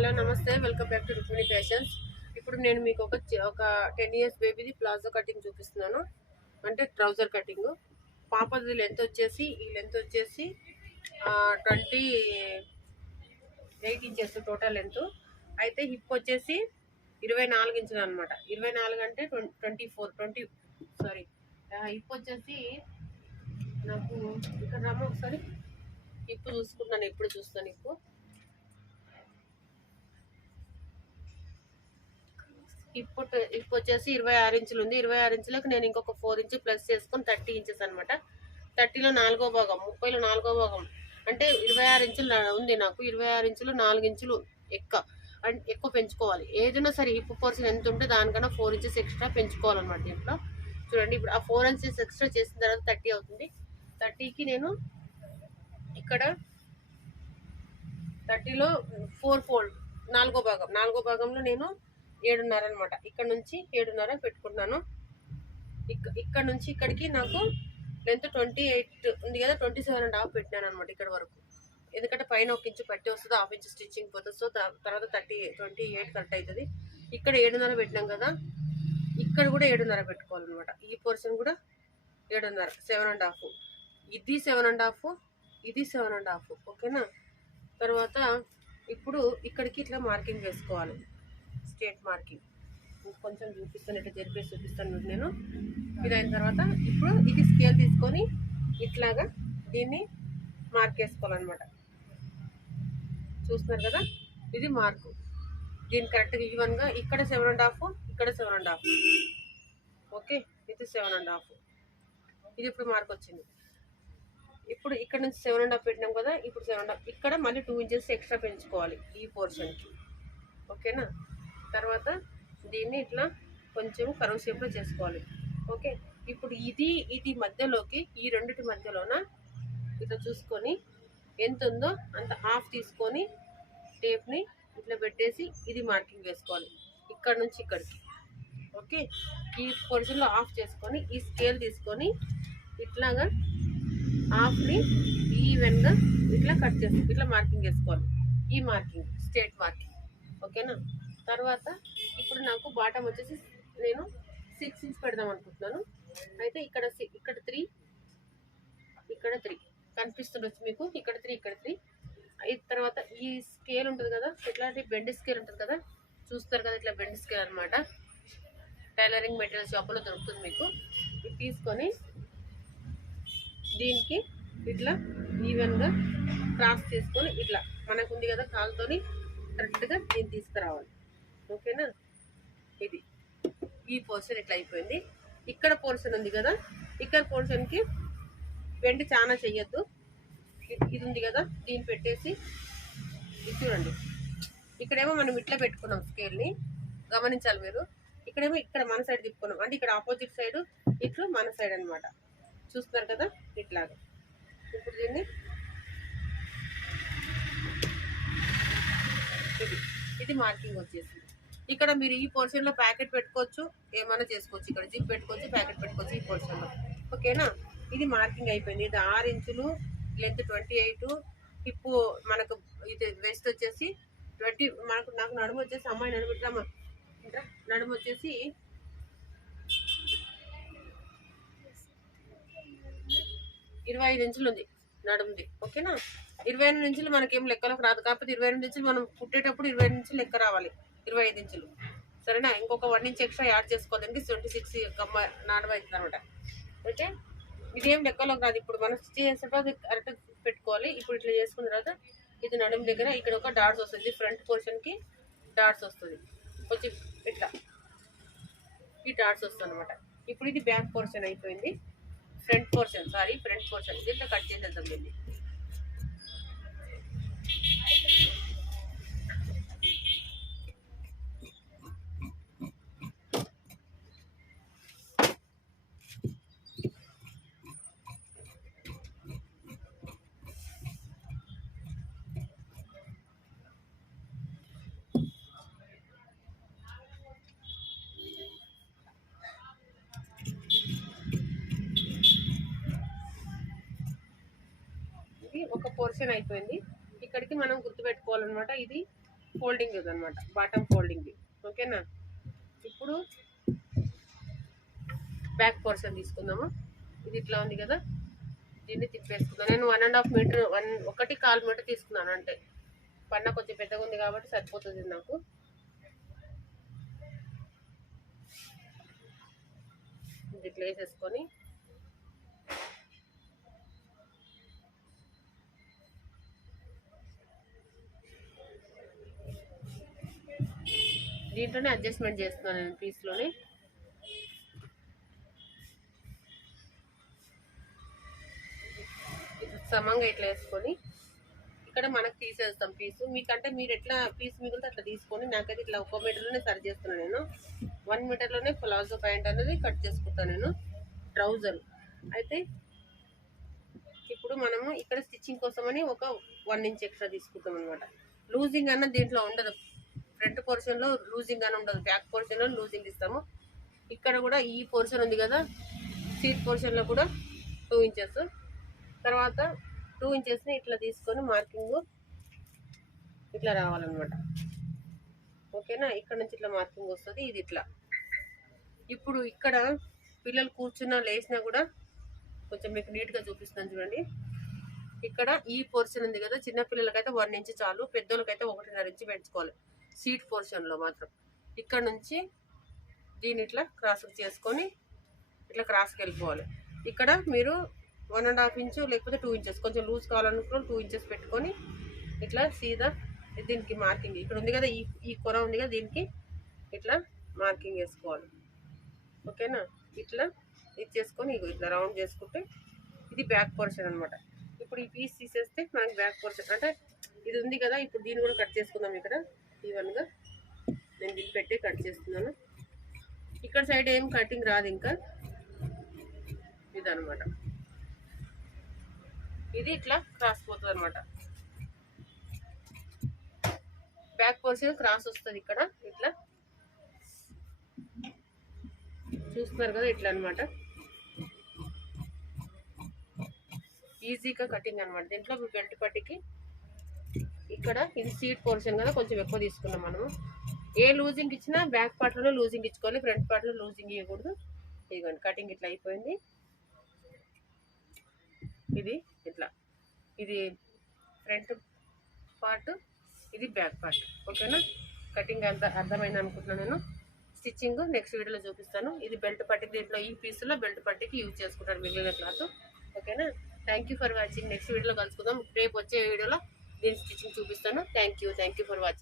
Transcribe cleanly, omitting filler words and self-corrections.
Hello నమస్తే, welcome back to Rukmini fashions. ఇప్పుడు నేను మీకు ఒక 10 years బేబీది ప్లాజో కటింగ్ చూపిస్తున్నాను. అంటే ట్రౌజర్ కటింగ్. పాపది లెంత్ వచ్చేసి 28 ఇంచెస్ టోటల్ లెంత్. అయితే హిప్ వచ్చేసి 24 ఇంచులు అనమాట. 24 అంటే 20 సారీ. హిప్ వచ్చేసి నాకు ఇక్కడ రమ్మ ఒకసారి హిప్ చూసుకుంటున్నాను. ఎప్పుడు చూస్తాను హిప్ వచ్చేసి 26 ఇంచులు ఉంది. 26 ఇంచులకు నేను ఇంకొక 4 ఇంచు ప్లస్ చేసుకొని 30 ఇంచెస్ అనమాట. 30లో 4వ భాగం, 30లో 4వ భాగం అంటే 26 ఇంచులు ఉంది నాకు. 26 ఇంచులు 4 ఇంచులు ఎక్కువ పెంచుకోవాలి. ఏదైనా సరే హిప్ పోర్షన్ ఎంత ఉంటే దానికన్నా 4 ఇంచెస్ ఎక్స్ట్రా పెంచుకోవాలన్నమాట. దీంట్లో చూడండి, ఇప్పుడు ఆ 4 ఇంచెస్ ఎక్స్ట్రా చేసిన తర్వాత 30 అవుతుంది. 30కి నేను ఇక్కడ 30లో 4 ఫోల్డ్, 4వ భాగంలో నేను 7.5 అనమాట. ఇక్కడ నుంచి 7.5 పెట్టుకుంటున్నాను. ఇక్కడ నుంచి ఇక్కడికి నాకు లెంత్ 28 ఉంది కదా, 27.5 పెట్టినాను అనమాట ఇక్కడ వరకు. ఎందుకంటే పైన 1 ఇంచు పట్టి వస్తుంది, 1/2 ఇంచు స్టిచ్చింగ్ పోతుంది. సో తర్వాత 28 కరెక్ట్ అవుతుంది. ఇక్కడ 7.5 పెట్టినాం కదా, ఇక్కడ కూడా 7.5 పెట్టుకోవాలన్నమాట. ఈ పోర్షన్ కూడా 7.5, 7.5. ఇది 7.5, ఇది 7.5. ఓకేనా. తర్వాత ఇప్పుడు ఇక్కడికి ఇట్లా మార్కింగ్ వేసుకోవాలి, స్ట్రేట్ మార్కింగ్. కొంచెం చూపిస్తాను, ఇట్లా జరిపేసి చూపిస్తాను మీకు నేను. ఇది అయిన తర్వాత ఇప్పుడు ఇది స్కేల్ తీసుకొని ఇట్లాగా దీన్ని మార్క్ వేసుకోవాలన్నమాట. చూస్తున్నారు కదా, ఇది మార్కు. దీన్ని కరెక్ట్గా ఈవెన్గా ఇక్కడ 7.5, ఇక్కడ 7.5. ఓకే, ఇది 7.5. ఇది ఇప్పుడు మార్క్ వచ్చింది. ఇప్పుడు ఇక్కడ నుంచి 7.5 పెట్టినాం కదా, ఇప్పుడు 7.5. ఇక్కడ మళ్ళీ 2 ఇంచెస్ ఎక్స్ట్రా పెంచుకోవాలి ఈ పోర్షన్కి. ఓకేనా. తర్వాత దీన్ని ఇట్లా కొంచెం కర్వ్ షేప్లో చేసుకోవాలి. ఓకే, ఇప్పుడు ఇది మధ్యలోకి, ఈ రెండిటి మధ్యలోన ఇట్లా చూసుకొని ఎంత ఉందో అంత హాఫ్ తీసుకొని టేప్ని ఇట్లా పెట్టేసి ఇది మార్కింగ్ వేసుకోవాలి ఇక్కడ నుంచి ఇక్కడికి. ఓకే, ఈ పొజిషన్లో ఆఫ్ చేసుకొని ఈ స్కేల్ తీసుకొని ఇట్లాగా హాఫ్ని ఈవెన్గా ఇట్లా కట్ చేసి ఇట్లా మార్కింగ్ వేసుకోవాలి. ఈ మార్కింగ్ స్ట్రేట్ మార్కింగ్. ఓకేనా. తర్వాత ఇప్పుడు నాకు బాటమ్ వచ్చేసి నేను 6 ఇంచ్ పెడదాం అనుకుంటున్నాను. అయితే ఇక్కడ 3, ఇక్కడ 3 కనిపిస్తుండొచ్చు మీకు. ఇక్కడ 3, ఇక్కడ 3. తర్వాత ఈ స్కేల్ ఉంటుంది కదా, ఇట్లాంటి బెండ్ స్కేల్ ఉంటుంది కదా, చూస్తారు కదా, ఇట్లా బెండ్ స్కేల్ అనమాట. టైలరింగ్ మెటీరియల్ షాప్లో దొరుకుతుంది మీకు. ఇది తీసుకొని దీనికి ఇట్లా ఈవెన్గా క్రాస్ చేసుకొని ఇట్లా మనకు ఉంది కదా కాలుతోని కరెక్ట్గా దీన్ని తీసుకురావాలి. ఓకేనా. ఇది ఈ పోర్షన్ ఇట్లా అయిపోయింది. ఇక్కడ పోర్షన్ ఉంది కదా, ఇక్కడ పోర్షన్కి బెండ్ చాలా చెయ్యొద్దు. ఇది ఉంది కదా, దీన్ని పెట్టేసి ఇది చూడండి. ఇక్కడేమో మనం ఇట్లా పెట్టుకున్నాం స్కేల్ని, గమనించాలి మీరు. ఇక్కడేమో ఇక్కడ మన సైడ్ తిప్పుకున్నాం, అంటే ఇక్కడ ఆపోజిట్ సైడ్, ఇట్లు మన సైడ్ అనమాట. చూస్తున్నారు కదా ఇట్లాగా. ఇప్పుడు దీన్ని ఇది మార్కింగ్ వచ్చేసి ఇక్కడ మీరు ఈ పోర్షన్లో ప్యాకెట్ పెట్టుకోవచ్చు, ఏమైనా చేసుకోవచ్చు. ఇక్కడ జిప్ పెట్టుకోవచ్చు, ప్యాకెట్ పెట్టుకోవచ్చు ఈ పోర్షన్లో. ఓకేనా. ఇది మార్కింగ్ అయిపోయింది. ఇది 6 ఇంచులు లెంత్, 28. హిప్ మనకు ఇది వెస్ట్ వచ్చేసి 20. నాకు నడుము వచ్చేసి, అమ్మాయి నడుము ఇట్లా నడుము వచ్చేసి 25 ఇంచులు ఉంది నడుముది. ఓకేనా. 28 ఇంచులు మనకేం లెక్కలోకి రాదు, కాకపోతే 28 ఇంచులు మనం పుట్టేటప్పుడు 28 ఇంచులు లెక్క రావాలి. 25 ఇంచులు సరేనా. ఇంకొక 1 ఇంచ్ ఎక్స్ట్రా యాడ్ చేసుకోదండి, 26 నాడవ అవుతుంది అనమాట. ఓకే, ఇదేం లెక్కలోకి రాదు. ఇప్పుడు మనం స్టిచ్ చేసేటప్పుడు కరెక్ట్ పెట్టుకోవాలి. ఇప్పుడు ఇట్లా చేసుకున్న తర్వాత ఇది నడుము దగ్గర ఇక్కడ ఒక డాట్స్ వస్తుంది, ఫ్రంట్ పోర్షన్కి డాట్స్ వస్తుంది కొంచెం ఇట్లా, ఈ డాట్స్ వస్తుంది అనమాట. ఇప్పుడు ఇది బ్యాక్ పోర్షన్ అయిపోయింది. ఫ్రంట్ పోర్షన్ దీంట్లో కట్ చేసేద్దాం దీన్ని. ఒక పోర్షన్ అయిపోయింది. ఇక్కడికి మనం గుర్తుపెట్టుకోవాలన్నమాట. ఇది ఫోల్డింగ్ అనమాట, బాటమ్ ఫోల్డింగ్. ఓకేనా. ఇప్పుడు బ్యాక్ పోర్షన్ తీసుకుందాము. ఇది ఇట్లా ఉంది కదా, దీన్ని తిప్పేసుకుందాం. నేను 1.5 మీటర్ 1.25 మీటర్ తీసుకున్నాను. అంటే పన్న కొంచెం పెద్దగా ఉంది కాబట్టి సరిపోతుంది నాకు. ఇది ఇట్లా వేసేసుకొని దీంట్లోనే అడ్జస్ట్మెంట్ చేస్తున్నాను నేను పీస్లోని. సమంగా ఇట్లా వేసుకొని ఇక్కడ మనకు తీసేస్తాం పీసు. మీకంటే మీరు ఎట్లా పీస్ మిగిలితే అట్లా తీసుకొని, నాకైతే ఇట్లా 1 మీటర్లోనే సరి చేస్తున్నాను నేను. 1 మీటర్లోనే ప్లాజో ప్యాంట్ అనేది కట్ చేసుకుంటాను నేను, ట్రౌజర్. అయితే ఇప్పుడు మనము ఇక్కడ స్టిచ్చింగ్ కోసమని ఒక 1 ఇంచ్ ఎక్స్ట్రా తీసుకుంటాం అనమాట. లూజింగ్ అన్న దీంట్లో ఉండదు, ఫ్రంట్ పోర్షన్లో లూజింగ్ అని ఉండదు, బ్యాక్ పోర్షన్లో లూజింగ్ ఇస్తాము. ఇక్కడ కూడా ఈ పోర్షన్ ఉంది కదా, సీట్ పోర్షన్లో కూడా 2 ఇంచెస్, తర్వాత 2 ఇంచెస్ని ఇట్లా తీసుకొని మార్కింగ్ ఇట్లా రావాలన్నమాట. ఓకేనా. ఇక్కడ నుంచి ఇట్లా మార్కింగ్ వస్తుంది, ఇది ఇట్లా. ఇప్పుడు ఇక్కడ పిల్లలు కూర్చున్నా లేచినా కూడా కొంచెం మీకు నీట్గా చూపిస్తాను చూడండి. ఇక్కడ ఈ పోర్షన్ ఉంది కదా, చిన్న పిల్లలకైతే 1 ఇంచ్ చాలు, పెద్దోళ్ళకైతే 1.5 ఇంచ్ పెంచుకోవాలి సీట్ పోర్షన్లో మాత్రం. ఇక్కడ నుంచి దీన్ని ఇట్లా క్రాస్ చేసుకొని ఇట్లా క్రాస్కి వెళ్ళిపోవాలి. ఇక్కడ మీరు 1.5 ఇంచు లేకపోతే 2 ఇంచెస్, కొంచెం లూజ్ కావాలనుకున్న 2 ఇంచెస్ పెట్టుకొని ఇట్లా సీదా దీనికి మార్కింగ్ ఇక్కడ ఉంది కదా, ఈ కొర ఉంది కదా, దీనికి ఇట్లా మార్కింగ్ వేసుకోవాలి. ఓకేనా. ఇట్లా ఇచ్చేసుకొని ఇట్లా రౌండ్ చేసుకుంటే ఇది బ్యాక్ పోర్షన్ అనమాట. ఇప్పుడు ఈ పీస్ తీసేస్తే మనకి బ్యాక్ పోర్షన్ అంటే ఇది ఉంది కదా. ఇప్పుడు దీన్ని కూడా కట్ చేసుకుందాం. ఇక్కడ ఈవెన్గా నేను దీన్ని పెట్టి కట్ చేస్తున్నాను. ఇక్కడ సైడ్ ఏం కటింగ్ రాదు ఇంకా, ఇదనమాట. ఇది ఇట్లా క్రాస్ పోతుంది అనమాట, బ్యాక్ పోర్షన్ క్రాస్ వస్తుంది ఇక్కడ. ఇట్లా చూస్తున్నారు కదా, ఇట్లా అనమాట. ఈజీగా కటింగ్ అనమాట. దీంట్లో బెల్ట్ పట్టికి ఇక్కడ ఇది సీట్ పోర్షన్ కదా, కొంచెం ఎక్కువ తీసుకున్నాం మనము. ఏ లూజింగ్ ఇచ్చినా బ్యాక్ పార్ట్లోనే లూజింగ్ ఇచ్చుకోవాలి, ఫ్రంట్ పార్ట్లో లూజింగ్ ఇవ్వకూడదు. ఇదిగోండి కటింగ్ ఇట్లా అయిపోయింది. ఇది ఇట్లా, ఇది ఫ్రంట్ పార్ట్, ఇది బ్యాక్ పార్ట్. ఓకేనా. కటింగ్ అంతా అర్థమైంది అనుకుంటున్నాను నేను. స్టిచ్చింగ్ నెక్స్ట్ వీడియోలో చూపిస్తాను. ఇది బెల్ట్ పట్టికి, దీంట్లో ఈ పీస్లో బెల్ట్ పట్టికి యూజ్ చేసుకుంటారు మిగిలిన క్లాత్. ఓకేనా. Thank you for watching. Next వీడియోలో కలుసుకుందాం. రేపు వచ్చే వీడియోలో దీని స్టిచ్చింగ్ చూపిస్తాను. Thank you for watching.